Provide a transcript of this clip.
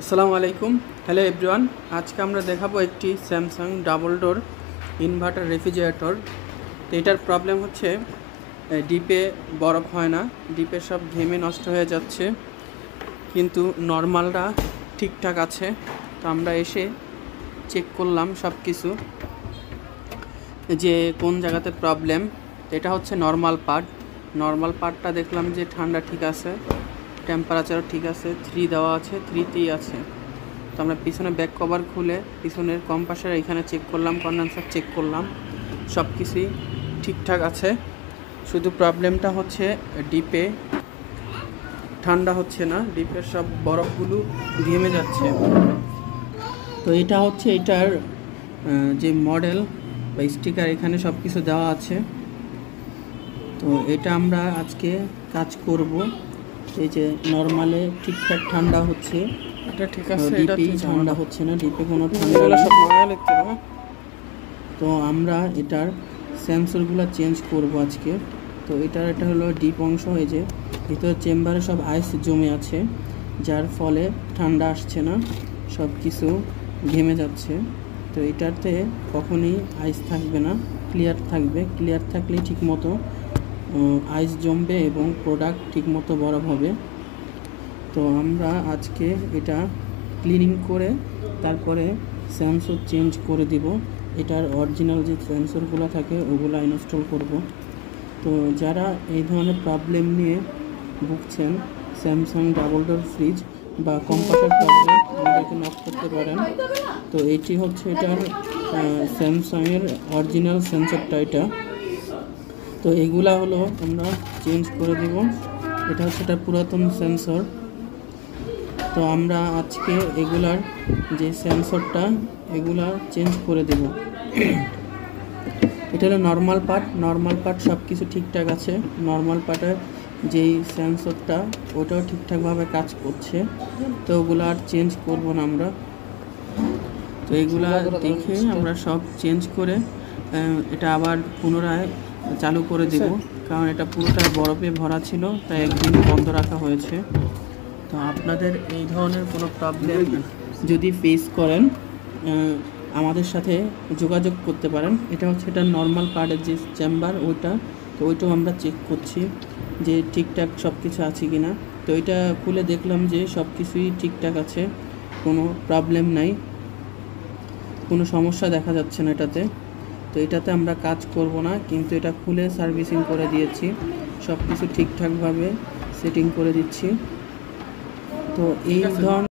আসসালামু আলাইকুম। Hello everyone, আজকে আমরা দেখাবো একটি Samsung double door inverter refrigerator. তো এটার প্রবলেম হচ্ছে ডিপে বরফ হয় না, ডিপে সব ঘেমে নষ্ট হয়ে যাচ্ছে, কিন্তু নর্মালটা ঠিকঠাক আছে। তো আমরা এসে চেক করলাম সব কিছু যে কোন জায়গাতে প্রবলেম। এটা হচ্ছে নর্মাল পার্টটা দেখলাম যে ঠান্ডা ঠিক আছে, টেম্পারেচারও ঠিক আছে, 3 দেওয়া আছে, 3তেই আছে। তো আমরা পিছনে ব্যাক কভার খুলে পিছনের কম্পাসের এখানে চেক করলাম, কন্ডেন্সার চেক করলাম, সব কিছুই ঠিকঠাক আছে। শুধু প্রবলেমটা হচ্ছে ডিপে ঠান্ডা হচ্ছে না, ডিপের সব বরফগুলো ঘেমে যাচ্ছে। তো এটা হচ্ছে এটার যে মডেল বা স্টিকার এখানে সব কিছু দেওয়া আছে। তো এটা আমরা আজকে কাজ করব। এই যে নর্মালে ঠিকঠাক ঠান্ডা হচ্ছে, এটা ঠিক আছে, এটা ডিপে ঠিক ঠান্ডা হচ্ছে না, ডিপে কোনো ঠান্ডা এগুলো নেই। সব নরমাল লিখতে হবে। তো আমরা এটার সেন্সরগুলো চেঞ্জ করব আজকে। তো এটা হলো ডিপ অংশ, এই যে ভিতরে চেম্বারে সব আইস জমে আছে, যার ফলে ঠান্ডা আসছে না, সব কিছু ঘেমে যাচ্ছে। তো এটাতে কখনই আইস থাকবে না, ক্লিয়ার থাকবে। ক্লিয়ার থাকলেই ঠিকমতো আইস জমবে এবং প্রোডাক্ট ঠিকমতো বরফ হবে। তো আমরা আজকে এটা ক্লিনিং করে তারপরে সেন্সর চেঞ্জ করে দিব। এটার অরিজিনাল যে সেন্সরগুলো থাকে ওগুলো ইনস্টল করব। তো যারা এই ধরনের প্রবলেম নিয়ে ভুগছেন, স্যামসাং ডাবল ডোর ফ্রিজ বা কম্পাসের প্রবলেম, আমাদেরকে নক করতে পারেন। তো এইটি হচ্ছে এটার স্যামসাংয়ের অরিজিনাল সেন্সরটা এটা। তো এগুলা হলো আমরা চেঞ্জ করে দিব। এটা হচ্ছে এটা পুরাতন সেন্সর। তো আমরা আজকে এগুলার যে সেন্সরটা এগুলা চেঞ্জ করে দেব। এটা হলো নর্মাল পার্ট সব কিছু ঠিকঠাক আছে। নর্মাল পার্টের যেই সেন্সরটা ওটাও ঠিকঠাকভাবে কাজ করছে। তো ওগুলো আর চেঞ্জ করব না আমরা। তো এগুলা দেখে আমরা সব চেঞ্জ করে এটা আবার পুনরায় চালু করে দেব, কারণ এটা পুরোটা বরফে ভরা ছিল, তাই একদিন বন্ধ রাখা হয়েছে। তো আপনাদের এই ধরনের কোনো প্রবলেম যদি ফেস করেন আমাদের সাথে যোগাযোগ করতে পারেন। এটা হচ্ছে এটা নর্মাল পার্টের যে চেম্বার ওইটা, তো ওইটাও আমরা চেক করছি যে ঠিকঠাক সব কিছু আছে কি না। তো এটা খুলে দেখলাম যে সব কিছুই ঠিকঠাক আছে, কোনো প্রবলেম নাই, কোনো সমস্যা দেখা যাচ্ছে না এটাতে। তো এটাতে আমরা কাজ করব না, কিন্তু এটা খুলে সার্ভিসিং করে দিয়েছি, সব কিছু ঠিকঠাকভাবে সেটিং করে দিচ্ছি। তো এই ধরনের